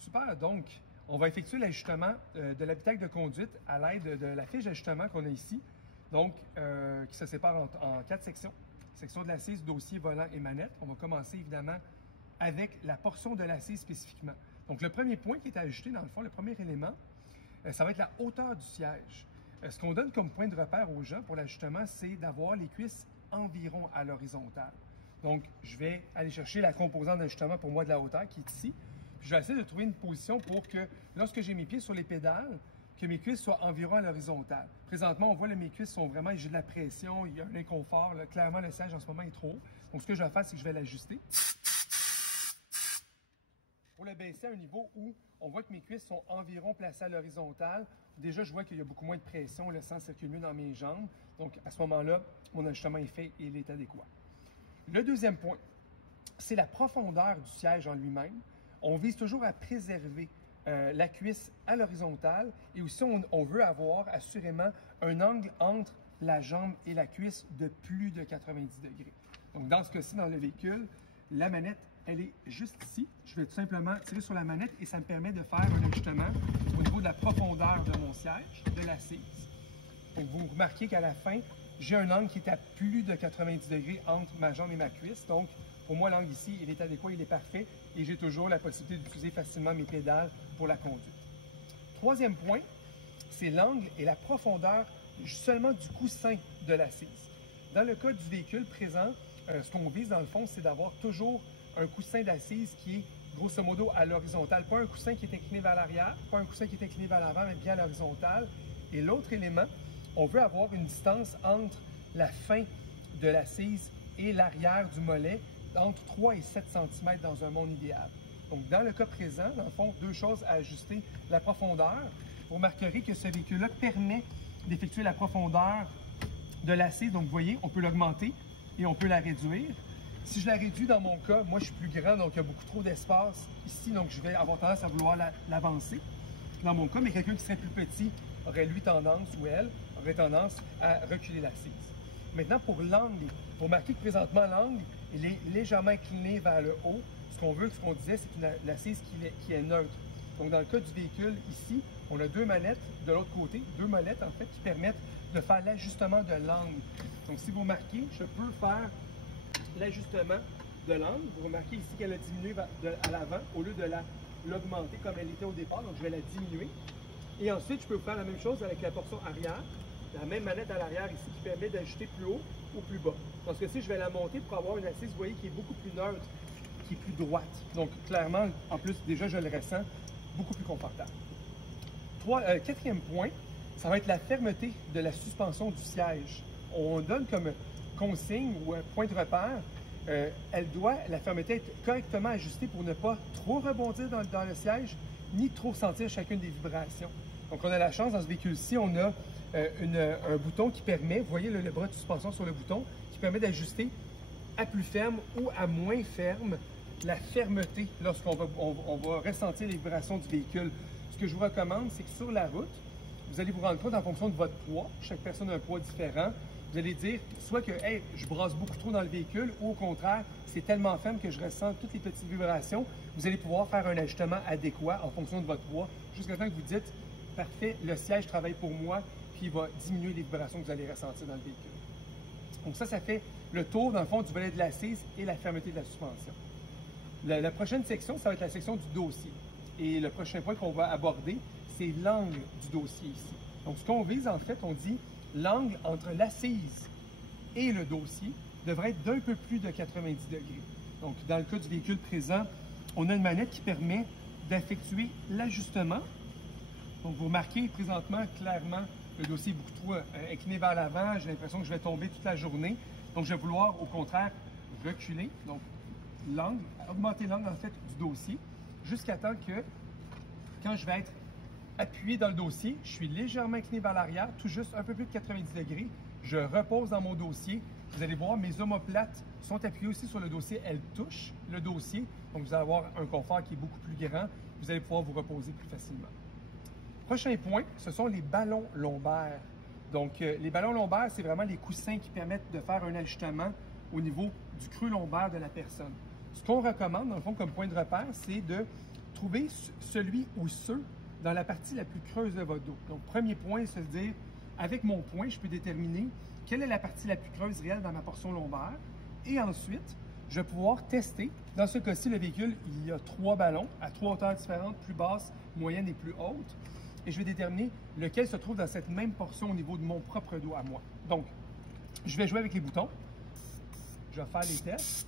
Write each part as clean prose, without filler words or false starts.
Super, donc on va effectuer l'ajustement de l'habitacle de conduite à l'aide de la fiche d'ajustement qu'on a ici, donc qui se sépare en 4 sections. Section de l'assise, dossier, volant et manette. On va commencer évidemment avec la portion de l'assise spécifiquement. Donc le premier point qui est à ajuster dans le fond, le premier élément, ça va être la hauteur du siège. Ce qu'on donne comme point de repère aux gens pour l'ajustement, c'est d'avoir les cuisses environ à l'horizontale. Donc je vais aller chercher la composante d'ajustement pour moi de la hauteur qui est ici. Puis je vais essayer de trouver une position pour que, lorsque j'ai mes pieds sur les pédales, que mes cuisses soient environ à l'horizontale. Présentement, on voit que mes cuisses sont vraiment, j'ai de la pression, il y a un inconfort. Là. Clairement, le siège en ce moment est trop haut. Donc, ce que je vais faire, c'est que je vais l'ajuster. Pour le baisser à un niveau où on voit que mes cuisses sont environ placées à l'horizontale, déjà, je vois qu'il y a beaucoup moins de pression, le sang circule mieux dans mes jambes. Donc, à ce moment-là, mon ajustement est fait et il est adéquat. Le deuxième point, c'est la profondeur du siège en lui-même. On vise toujours à préserver la cuisse à l'horizontale et aussi on veut avoir assurément un angle entre la jambe et la cuisse de plus de 90 degrés. Donc dans ce cas-ci, dans le véhicule, la manette, elle est juste ici. Je vais tout simplement tirer sur la manette et ça me permet de faire un ajustement au niveau de la profondeur de mon siège, de l'assise. Donc vous remarquez qu'à la fin, j'ai un angle qui est à plus de 90 degrés entre ma jambe et ma cuisse. Donc, pour moi, l'angle ici, il est adéquat, il est parfait et j'ai toujours la possibilité d'utiliser facilement mes pédales pour la conduite. Troisième point, c'est l'angle et la profondeur seulement du coussin de l'assise. Dans le cas du véhicule présent, ce qu'on vise dans le fond, c'est d'avoir toujours un coussin d'assise qui est grosso modo à l'horizontale. Pas un coussin qui est incliné vers l'arrière, pas un coussin qui est incliné vers l'avant, mais bien à l'horizontale. Et l'autre élément, on veut avoir une distance entre la fin de l'assise et l'arrière du mollet entre 3 et 7 cm dans un monde idéal. Donc, dans le cas présent, dans le fond, deux choses à ajuster. La profondeur. Vous remarquerez que ce véhicule-là permet d'effectuer la profondeur de l'assise. Donc, vous voyez, on peut l'augmenter et on peut la réduire. Si je la réduis, dans mon cas, moi, je suis plus grand, donc il y a beaucoup trop d'espace ici. Donc, je vais avoir tendance à vouloir l'avancer. Dans mon cas, mais quelqu'un qui serait plus petit aurait lui tendance, ou elle, aurait tendance à reculer l'assise. Maintenant, pour l'angle, vous remarquez que présentement, l'angle, il est légèrement incliné vers le haut. Ce qu'on veut, ce qu'on disait, c'est une assise qui est neutre. Donc, dans le cas du véhicule, ici, on a deux manettes de l'autre côté, deux molettes, en fait, qui permettent de faire l'ajustement de l'angle. Donc, si vous remarquez, je peux faire l'ajustement de l'angle. Vous remarquez ici qu'elle a diminué à l'avant au lieu de l'augmenter comme elle était au départ. Donc, je vais la diminuer. Et ensuite, je peux faire la même chose avec la portion arrière. La même manette à l'arrière ici qui permet d'ajuster plus haut ou plus bas. Dans ce cas-ci, je vais la monter pour avoir une assise, vous voyez, qui est beaucoup plus neutre, qui est plus droite. Donc, clairement, en plus, déjà, je le ressens beaucoup plus confortable. Quatrième point, ça va être la fermeté de la suspension du siège. On donne comme consigne ou un point de repère, la fermeté être correctement ajustée pour ne pas trop rebondir dans le siège, ni trop sentir chacune des vibrations. Donc, on a la chance dans ce véhicule-ci, on a un bouton qui permet, vous voyez le bras de suspension sur le bouton, qui permet d'ajuster à plus ferme ou à moins ferme la fermeté lorsqu'on va ressentir les vibrations du véhicule. Ce que je vous recommande, c'est que sur la route, vous allez vous rendre compte en fonction de votre poids, chaque personne a un poids différent, vous allez dire soit que hey, je brasse beaucoup trop dans le véhicule ou au contraire, c'est tellement ferme que je ressens toutes les petites vibrations. Vous allez pouvoir faire un ajustement adéquat en fonction de votre poids jusqu'à temps que vous dites parfait, le siège travaille pour moi puis il va diminuer les vibrations que vous allez ressentir dans le véhicule. Donc ça fait le tour dans le fond du volet de l'assise et la fermeté de la suspension. La prochaine section, ça va être la section du dossier. Et le prochain point qu'on va aborder, c'est l'angle du dossier ici. Donc ce qu'on vise en fait, on dit l'angle entre l'assise et le dossier devrait être d'un peu plus de 90 degrés. Donc, dans le cas du véhicule présent, on a une manette qui permet d'effectuer l'ajustement. Donc, vous remarquez présentement, clairement, le dossier est beaucoup trop incliné vers l'avant. J'ai l'impression que je vais tomber toute la journée. Donc, je vais vouloir, au contraire, reculer. Donc, l'angle, augmenter l'angle, en fait, du dossier jusqu'à temps que, quand je vais être appuyé dans le dossier, je suis légèrement incliné vers l'arrière, tout juste un peu plus de 90 degrés. Je repose dans mon dossier. Vous allez voir, mes omoplates sont appuyées aussi sur le dossier. Elles touchent le dossier. Donc, vous allez avoir un confort qui est beaucoup plus grand. Vous allez pouvoir vous reposer plus facilement. Prochain point, ce sont les ballons lombaires. Donc, les ballons lombaires, c'est vraiment les coussins qui permettent de faire un ajustement au niveau du creux lombaire de la personne. Ce qu'on recommande, dans le fond, comme point de repère, c'est de trouver celui ou ceux dans la partie la plus creuse de votre dos. Donc, premier point, c'est de dire, avec mon point, je peux déterminer quelle est la partie la plus creuse réelle dans ma portion lombaire. Et ensuite, je vais pouvoir tester. Dans ce cas-ci, le véhicule, il y a 3 ballons à 3 hauteurs différentes, plus basses, moyennes et plus hautes. Et je vais déterminer lequel se trouve dans cette même portion au niveau de mon propre dos à moi. Donc, je vais jouer avec les boutons. Je vais faire les tests.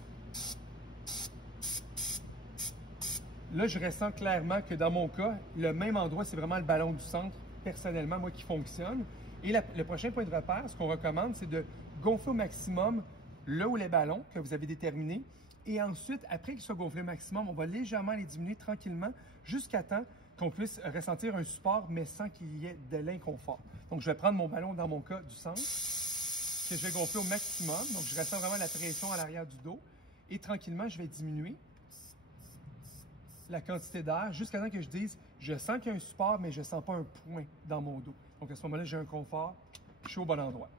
Là, je ressens clairement que dans mon cas, le même endroit, c'est vraiment le ballon du centre, personnellement, moi, qui fonctionne. Et le prochain point de repère, ce qu'on recommande, c'est de gonfler au maximum là où les ballons que vous avez déterminés. Et ensuite, après qu'ils soient gonflés au maximum, on va légèrement les diminuer tranquillement jusqu'à temps qu'on puisse ressentir un support, mais sans qu'il y ait de l'inconfort. Donc, je vais prendre mon ballon, dans mon cas, du centre, que je vais gonfler au maximum. Donc, je ressens vraiment la pression à l'arrière du dos. Et tranquillement, je vais diminuer la quantité d'air jusqu'à temps que je dise je sens qu'il y a un support, mais je ne sens pas un point dans mon dos. Donc, à ce moment-là, j'ai un confort, je suis au bon endroit.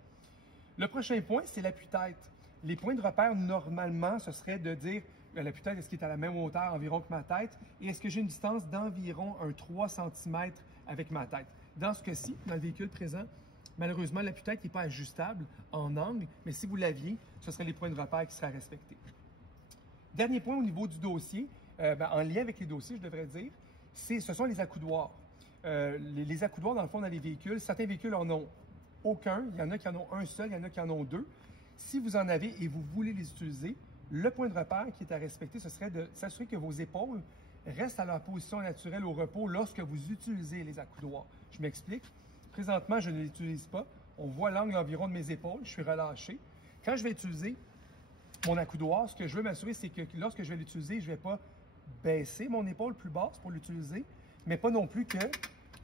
Le prochain point, c'est l'appui-tête. Les points de repère, normalement, ce serait de dire l'appui-tête, est-ce qu'il est à la même hauteur environ que ma tête et est-ce que j'ai une distance d'environ un 3 cm avec ma tête. Dans ce cas-ci, dans le véhicule présent, malheureusement, l'appui-tête n'est pas ajustable en angle, mais si vous l'aviez, ce seraient les points de repère qui seraient respectés. Dernier point au niveau du dossier, en lien avec les dossiers, je devrais dire, ce sont les accoudoirs. Les accoudoirs, dans le fond, dans les véhicules, certains véhicules en ont aucun, il y en a qui en ont un seul, il y en a qui en ont 2. Si vous en avez et vous voulez les utiliser, le point de repère qui est à respecter, ce serait de s'assurer que vos épaules restent à leur position naturelle au repos lorsque vous utilisez les accoudoirs. Je m'explique. Présentement, je ne les utilise pas. On voit l'angle environ de mes épaules, je suis relâché. Quand je vais utiliser mon accoudoir, ce que je veux m'assurer, c'est que lorsque je vais l'utiliser, je ne vais pas baisser mon épaule plus basse pour l'utiliser, mais pas non plus que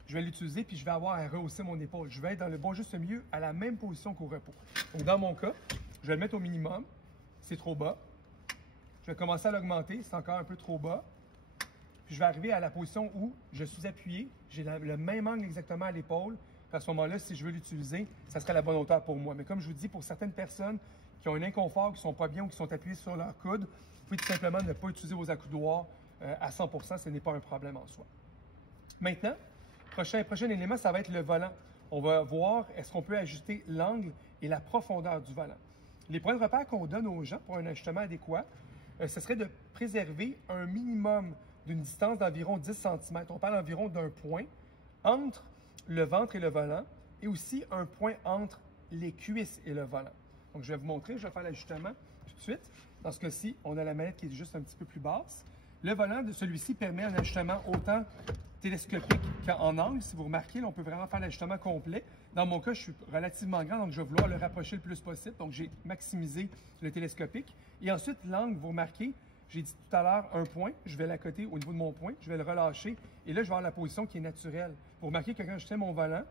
je vais l'utiliser puis je vais avoir à rehausser mon épaule. Je vais être dans le bon juste milieu, à la même position qu'au repos. Donc, dans mon cas, je vais le mettre au minimum. C'est trop bas. Je vais commencer à l'augmenter. C'est encore un peu trop bas. Puis, je vais arriver à la position où je suis appuyé. J'ai le même angle exactement à l'épaule. À ce moment-là, si je veux l'utiliser, ça serait la bonne hauteur pour moi. Mais comme je vous dis, pour certaines personnes qui ont un inconfort, qui ne sont pas bien ou qui sont appuyées sur leur coude, vous pouvez tout simplement ne pas utiliser vos accoudoirs à 100%. Ce n'est pas un problème en soi. Maintenant, prochain élément, ça va être le volant. On va voir est-ce qu'on peut ajuster l'angle et la profondeur du volant. Les points de repère qu'on donne aux gens pour un ajustement adéquat, ce serait de préserver un minimum d'une distance d'environ 10 cm. On parle environ d'un point entre le ventre et le volant et aussi un point entre les cuisses et le volant. Donc, je vais vous montrer, je vais faire l'ajustement tout de suite. Dans ce cas-ci, on a la manette qui est juste un petit peu plus basse. Le volant de celui-ci permet un ajustement autant télescopique qu'en angle. Si vous remarquez, là, on peut vraiment faire l'ajustement complet. Dans mon cas, je suis relativement grand, donc je vais vouloir le rapprocher le plus possible. Donc, j'ai maximisé le télescopique. Et ensuite, l'angle, vous remarquez, j'ai dit tout à l'heure un point, je vais l'accoter au niveau de mon point, je vais le relâcher. Et là, je vais avoir la position qui est naturelle. Vous remarquez que quand je tiens mon volant,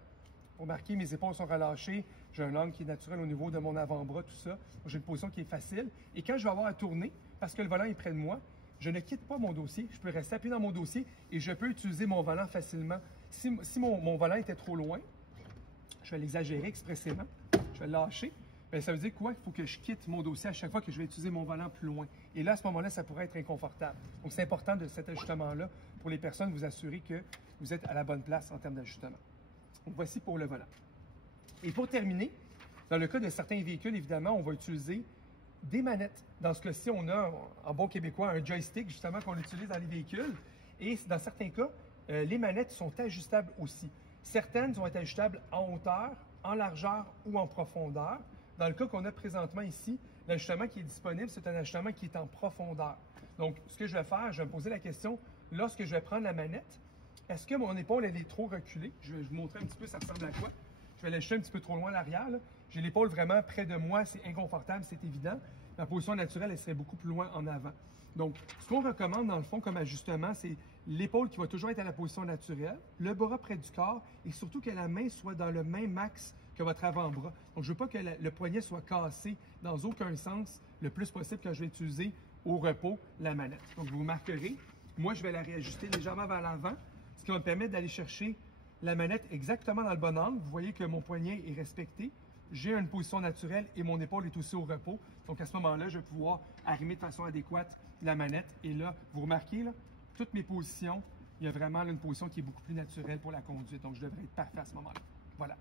vous remarquez, mes épaules sont relâchées, j'ai un angle qui est naturel au niveau de mon avant-bras, tout ça. J'ai une position qui est facile. Et quand je vais avoir à tourner, parce que le volant est près de moi, je ne quitte pas mon dossier, je peux rester appuyé dans mon dossier et je peux utiliser mon volant facilement. Si mon volant était trop loin, je vais l'exagérer expressément, je vais le lâcher, bien, ça veut dire quoi? Il faut que je quitte mon dossier à chaque fois que je vais utiliser mon volant plus loin. Et là, à ce moment-là, ça pourrait être inconfortable. Donc, c'est important de cet ajustement-là pour les personnes, vous assurer que vous êtes à la bonne place en termes d'ajustement. Donc, voici pour le volant. Et pour terminer, dans le cas de certains véhicules, évidemment, on va utiliser des manettes. Dans ce cas-ci, on a, en bon québécois, un joystick, justement, qu'on utilise dans les véhicules. Et dans certains cas, les manettes sont ajustables aussi. Certaines vont être ajustables en hauteur, en largeur ou en profondeur. Dans le cas qu'on a présentement ici, l'ajustement qui est disponible, c'est un ajustement qui est en profondeur. Donc, ce que je vais faire, je vais me poser la question, lorsque je vais prendre la manette, est-ce que mon épaule elle est trop reculée? Je vais vous montrer un petit peu ça ressemble à quoi. Je vais l'ajuster un petit peu trop loin à l'arrière. J'ai l'épaule vraiment près de moi, c'est inconfortable, c'est évident. Ma position naturelle, elle serait beaucoup plus loin en avant. Donc, ce qu'on recommande dans le fond comme ajustement, c'est l'épaule qui va toujours être à la position naturelle, le bras près du corps et surtout que la main soit dans le même axe que votre avant-bras. Donc, je ne veux pas que le poignet soit cassé dans aucun sens le plus possible quand je vais utiliser au repos la manette. Donc, vous remarquerez, moi, je vais la réajuster légèrement vers l'avant, ce qui va me permettre d'aller chercher la manette exactement dans le bon angle. Vous voyez que mon poignet est respecté. J'ai une position naturelle et mon épaule est aussi au repos. Donc, à ce moment-là, je vais pouvoir arrimer de façon adéquate la manette. Et là, vous remarquez, là, toutes mes positions, il y a vraiment là, une position qui est beaucoup plus naturelle pour la conduite. Donc, je devrais être parfait à ce moment-là. Voilà.